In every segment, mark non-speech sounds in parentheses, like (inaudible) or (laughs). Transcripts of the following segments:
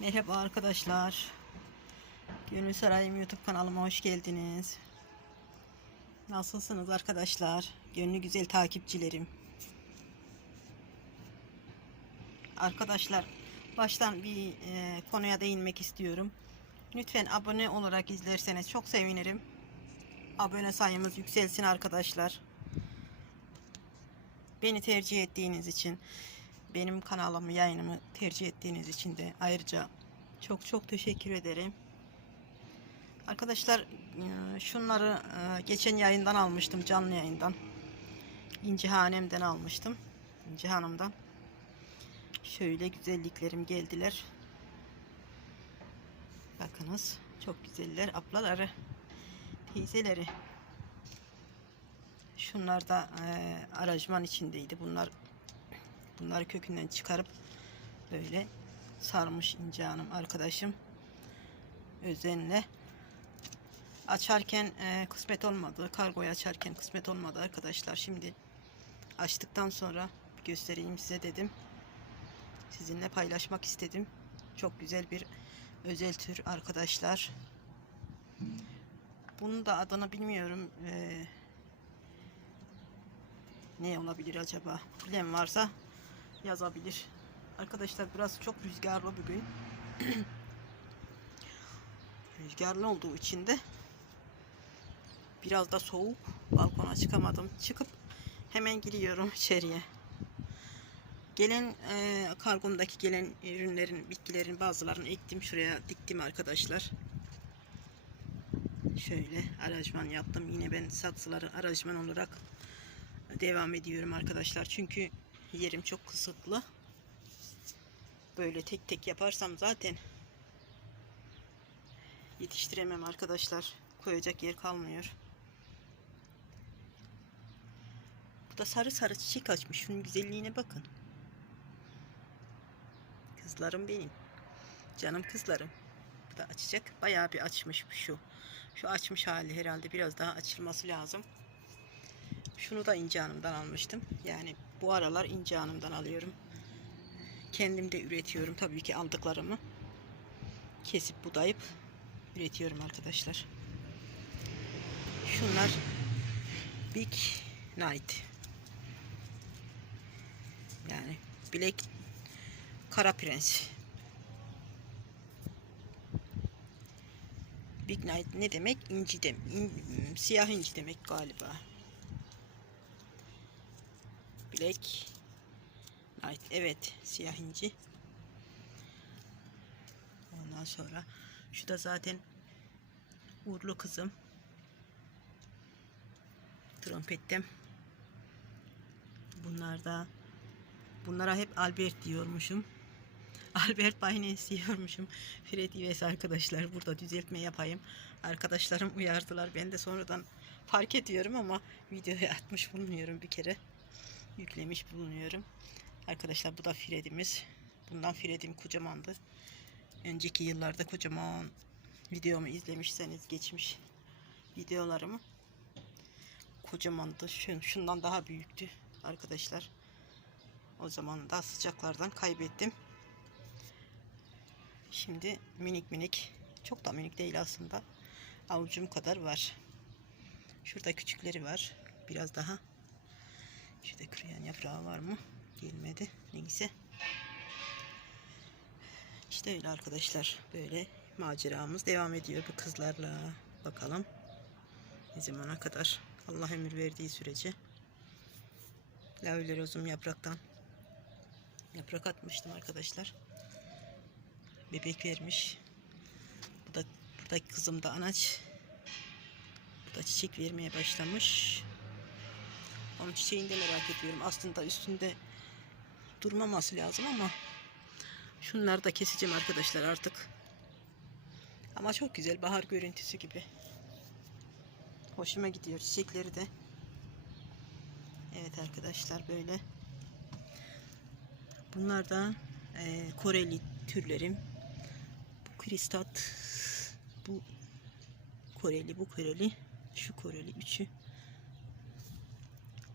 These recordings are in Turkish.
Merhaba arkadaşlar. Gönül Sarayım YouTube kanalıma hoş geldiniz. Nasılsınız arkadaşlar? Gönlü güzel takipçilerim. Arkadaşlar baştan bir e, konuya değinmek istiyorum. Lütfen abone olarak izlerseniz çok sevinirim. Abone sayımız yükselsin arkadaşlar. Beni tercih ettiğiniz için benim kanalımı, yayınımı tercih ettiğiniz için de ayrıca çok çok teşekkür ederim. Arkadaşlar e, şunları e, geçen yayından almıştım canlı yayından. İnci Hanem'den almıştım. İnci Hanım'dan. Şöyle güzelliklerim geldiler. Bakınız çok güzeller ablaları, teyzeleri. Şunlar da e, aracman içindeydi. Bunlar Bunları kökünden çıkarıp böyle sarmış İnce Hanım arkadaşım. Özenle. Açarken e, kısmet olmadı. Kargoyu açarken kısmet olmadı arkadaşlar. Şimdi açtıktan sonra göstereyim size dedim. Sizinle paylaşmak istedim. Çok güzel bir özel tür arkadaşlar. Bunun da adını bilmiyorum. Ee, ne olabilir acaba? Bilen varsa yazabilir. Arkadaşlar burası çok rüzgarlı bugün. (clears throat) rüzgarlı olduğu için de biraz da soğuk. Balkona çıkamadım. Çıkıp hemen giriyorum (laughs) içeriye. Gelen e, kargomdaki gelen ürünlerin, bitkilerin bazılarını ektim. Şuraya diktim arkadaşlar. Şöyle aracman yaptım. Yine ben saksıları aracman olarak devam ediyorum arkadaşlar. Çünkü yerim çok kısıtlı. Böyle tek tek yaparsam zaten yetiştiremem arkadaşlar. Koyacak yer kalmıyor. Bu da sarı sarı çiçek açmış. Şunun güzelliğine bakın. Kızlarım benim. Canım kızlarım. Bu da açacak. Bayağı bir açmış şu. Şu açmış hali herhalde biraz daha açılması lazım. Şunu da İnce Hanım'dan almıştım. Yani bu aralar İnce Hanım'dan alıyorum. Kendim de üretiyorum tabii ki aldıklarımı. Kesip budayıp üretiyorum arkadaşlar. Şunlar Big Night. Yani Black Kara Prens. Big Night ne demek? İnci dem in, siyah inci demek galiba. Black Night. Evet. Siyah inci. Ondan sonra şu da zaten uğurlu kızım. Trompettem. Bunlar da bunlara hep Albert diyormuşum. (laughs) Albert Baynes diyormuşum. Freddy West arkadaşlar burada düzeltme yapayım. Arkadaşlarım uyardılar. Ben de sonradan fark ediyorum ama videoya atmış bulmuyorum bir kere yüklemiş bulunuyorum. Arkadaşlar bu da Fred'imiz. Bundan Fred'im kocamandı. Önceki yıllarda kocaman videomu izlemişseniz geçmiş videolarımı kocamandı. Şun, şundan daha büyüktü arkadaşlar. O zaman da sıcaklardan kaybettim. Şimdi minik minik çok da minik değil aslında. Avucum kadar var. Şurada küçükleri var. Biraz daha Şurada kuruyan yaprağı var mı? Gelmedi. Neyse. İşte öyle arkadaşlar. Böyle maceramız devam ediyor bu kızlarla. Bakalım. Ne zamana kadar. Allah ömür verdiği sürece. Lavüler uzun yapraktan. Yaprak atmıştım arkadaşlar. Bebek vermiş. Bu da buradaki kızım da anaç. Bu da çiçek vermeye başlamış. Onun çiçeğini de merak ediyorum. Aslında üstünde durmaması lazım ama şunları da keseceğim arkadaşlar artık. Ama çok güzel bahar görüntüsü gibi. Hoşuma gidiyor çiçekleri de. Evet arkadaşlar böyle. Bunlar da e, Koreli türlerim. Bu kristat, bu Koreli, bu Koreli, şu Koreli üçü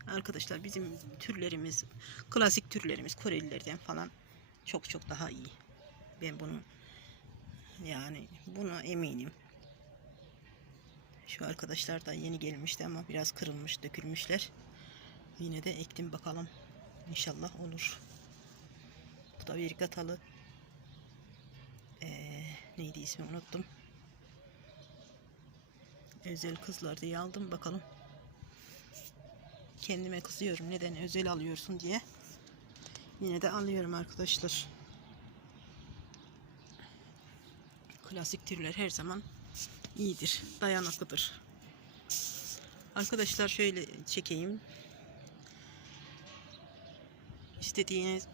Arkadaşlar bizim türlerimiz, klasik türlerimiz Korelilerden falan çok çok daha iyi. Ben bunu Yani buna eminim. Şu arkadaşlar da yeni gelmişti ama biraz kırılmış, dökülmüşler. Yine de ektim bakalım. İnşallah olur. Bu da bir gatalı. Ee, neydi ismi unuttum. Özel kızlar diye aldım bakalım. Kendime kızıyorum neden özel alıyorsun diye. Yine de alıyorum arkadaşlar. Klasik türler her zaman iyidir, dayanıklıdır. Arkadaşlar şöyle çekeyim. İstediğiniz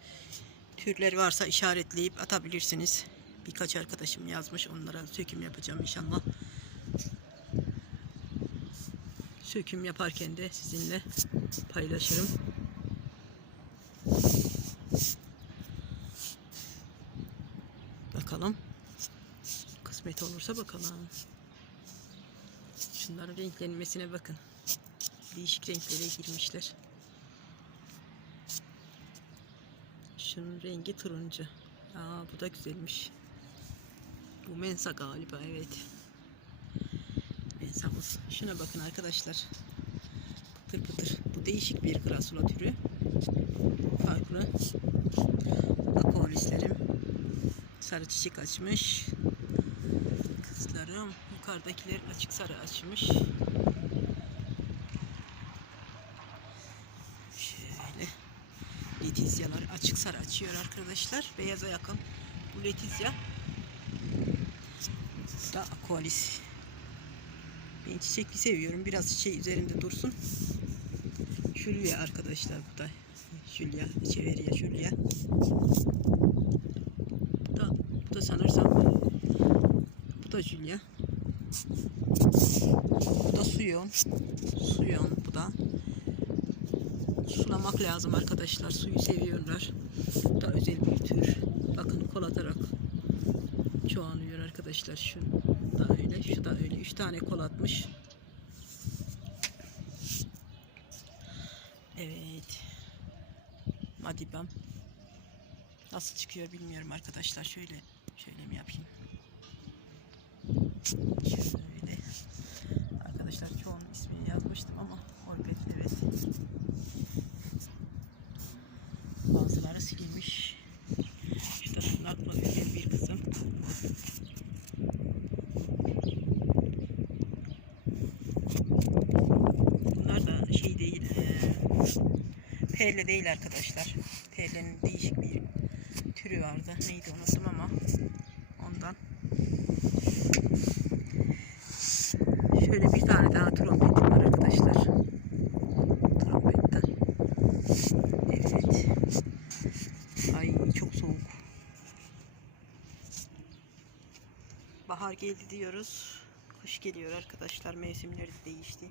türler varsa işaretleyip atabilirsiniz. Birkaç arkadaşım yazmış. Onlara söküm yapacağım inşallah. Söküm yaparken de sizinle paylaşırım. Bakalım. Kısmet olursa bakalım. Şunların renklenmesine bakın. Değişik renklere girmişler. Şunun rengi turuncu. Aa bu da güzelmiş. Bu mensa galiba evet. Mensamız. Şuna bakın arkadaşlar. Pıtır pıtır. Bu değişik bir grasula türü. Farklı. Akolislerim. Sarı çiçek açmış. Kızlarım. Yukarıdakiler açık sarı açmış. Şöyle. Letizyalar açık sarı açıyor arkadaşlar. Beyaza yakın. Bu letizya. Da aqualis. Ben çiçekli seviyorum. Biraz çiçeği üzerinde dursun. Julia arkadaşlar bu da. Julia, Echeveria Julia. Bu da, bu da sanırsam bu da Julia. Bu da suyon. Suyon bu da. Sulamak lazım arkadaşlar. Suyu seviyorlar. Bu da özel bir tür. Bakın kol atarak çoğalıyor arkadaşlar. Şu da öyle, şu da öyle. Üç tane kol atmış. Evet. Madibam. Nasıl çıkıyor bilmiyorum arkadaşlar. Şöyle şöyle mi yapayım? Şöyle. Arkadaşlar çoğunun ismini yazmıştım ama Orbet evet. Bazıları silinmiş. Şurada tırnakla özel bir kızım. Bunlar da şey değil. eee, perle değil arkadaşlar. Perlenin değişik bir türü vardı. Neydi unuttum ama ondan. Şöyle bir tane daha trompetim var arkadaşlar. Trompetten. Evet. Ay çok soğuk. Bahar geldi diyoruz. Kış geliyor arkadaşlar. Mevsimleri de değişti.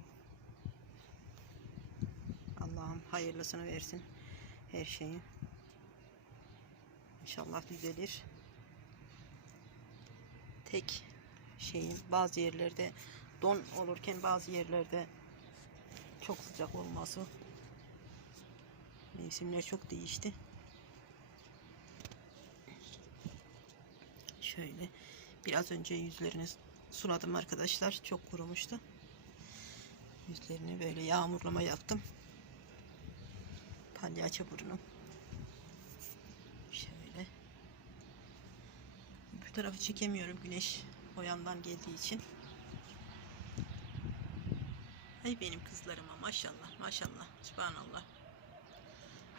Allah'ım hayırlısını versin her şeyin. İnşallah düzelir. Tek şeyin bazı yerlerde don olurken bazı yerlerde çok sıcak olması. Mevsimler çok değişti. Şöyle biraz önce yüzlerini suladım arkadaşlar. Çok kurumuştu. Yüzlerini böyle yağmurlama yaptım. Palyaço burnu. Şöyle. Bu tarafı çekemiyorum güneş o yandan geldiği için. Ay benim kızlarıma maşallah maşallah subhanallah.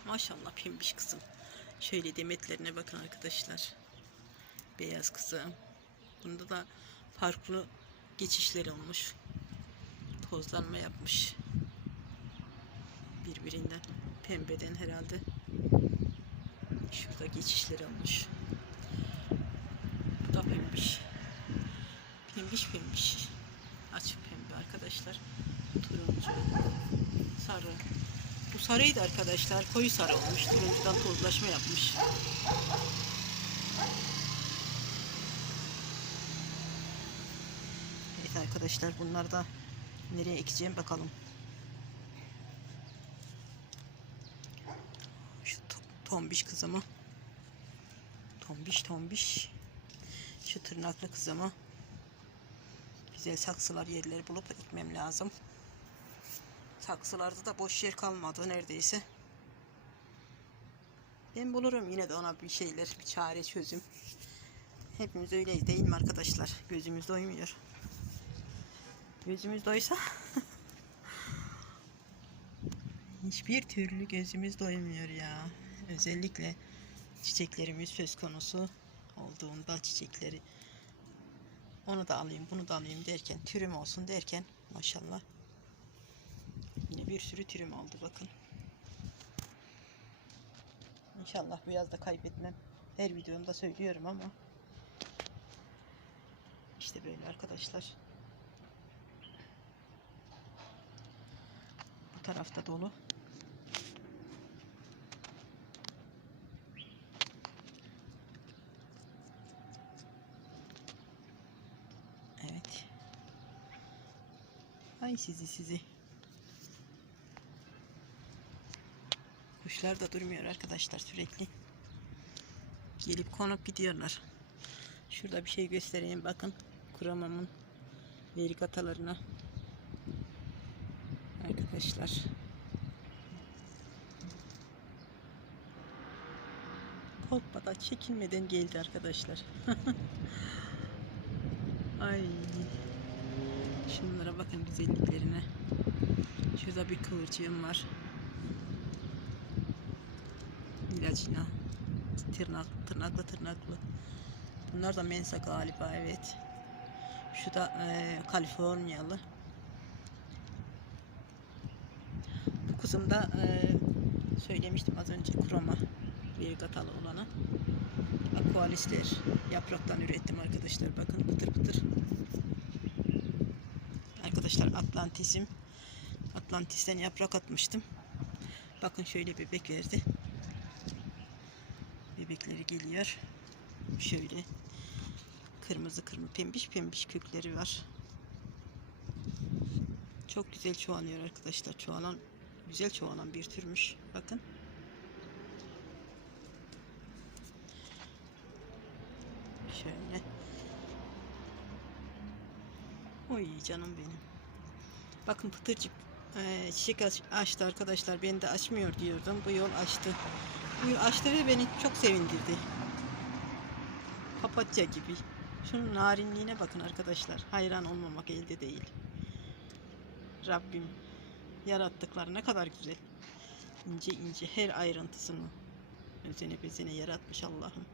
Maşallah pembiş kızım. Şöyle demetlerine bakın arkadaşlar. Beyaz kızım. Bunda da farklı geçişler olmuş. Tozlanma yapmış. Birbirinden. Pembeden herhalde. Şurada geçişler olmuş. Bu da pembiş. Pembiş pembiş. Açık pembe arkadaşlar. Turuncu. Sarı. Bu sarıydı arkadaşlar. Koyu sarı olmuş. Turuncudan tozlaşma yapmış. Evet arkadaşlar bunlar da nereye ekeceğim bakalım. Şu to- tombiş kızımı. Tombiş tombiş. Şu tırnaklı kızımı güzel saksılar yerleri bulup ekmem lazım. Saksılarda da boş yer kalmadı neredeyse. Ben bulurum yine de ona bir şeyler, bir çare çözüm. Hepimiz öyleyiz değil mi arkadaşlar? Gözümüz doymuyor. Gözümüz doysa (laughs) hiçbir türlü gözümüz doymuyor ya. Özellikle çiçeklerimiz söz konusu olduğunda çiçekleri onu da alayım bunu da alayım derken türüm olsun derken maşallah yine bir sürü türüm oldu bakın. İnşallah bu yaz da kaybetmem. Her videomda söylüyorum ama işte böyle arkadaşlar. Bu tarafta dolu. Evet. Ay sizi sizi. Kuşlar da durmuyor arkadaşlar sürekli. Gelip konup gidiyorlar. Şurada bir şey göstereyim bakın. Kuramamın verigatalarına. Arkadaşlar. Korkmadan çekinmeden geldi arkadaşlar. (laughs) Ay. Şunlara bakın güzelliklerine. Şurada bir kıvırcığım var. İlacına. Tırnak, tırnaklı tırnaklı. Bunlar da mensa galiba evet. Şu da e. Bu kızım da e, söylemiştim az önce kroma verigatalı olanı. Aqualisler yapraktan ürettim arkadaşlar. Bakın pıtır pıtır. Arkadaşlar Atlantis'im. Atlantis'ten yaprak atmıştım. Bakın şöyle bebek verdi. Bebekleri geliyor. Şöyle kırmızı kırmızı pembiş pembiş kökleri var. Çok güzel çoğalıyor arkadaşlar. Çoğalan güzel çoğalan bir türmüş. Bakın. Şöyle. Oy canım benim. Bakın pıtırcık eee, çiçek aç- açtı arkadaşlar. Ben de açmıyor diyordum. Bu yol açtı. Bu yol açtı ve beni çok sevindirdi. Papatya gibi. Şunun narinliğine bakın arkadaşlar. Hayran olmamak elde değil. Rabbim yarattıkları ne kadar güzel. İnce ince her ayrıntısını özene bezene yaratmış Allah'ım.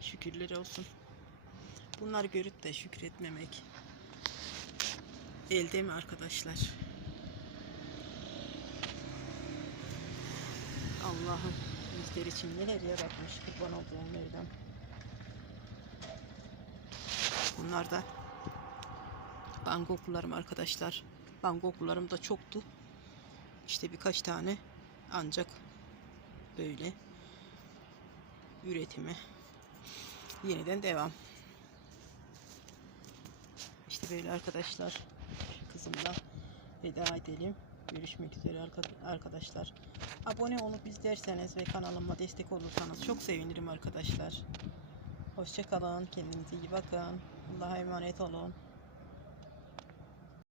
Şükürler olsun. Bunları görüp de şükretmemek elde mi arkadaşlar? Allah'ım bizler için neler yaratmış kurban olduğum Mevlam. Bunlar da Bangkoklularım arkadaşlar. Bangkoklularım da çoktu. İşte birkaç tane ancak böyle üretime yeniden devam. İşte böyle arkadaşlar. Kızımla veda edelim. Görüşmek üzere arka- arkadaşlar. Abone olup izlerseniz ve kanalıma destek olursanız çok sevinirim arkadaşlar. Hoşçakalın. Kendinize iyi bakın. Allah'a emanet olun.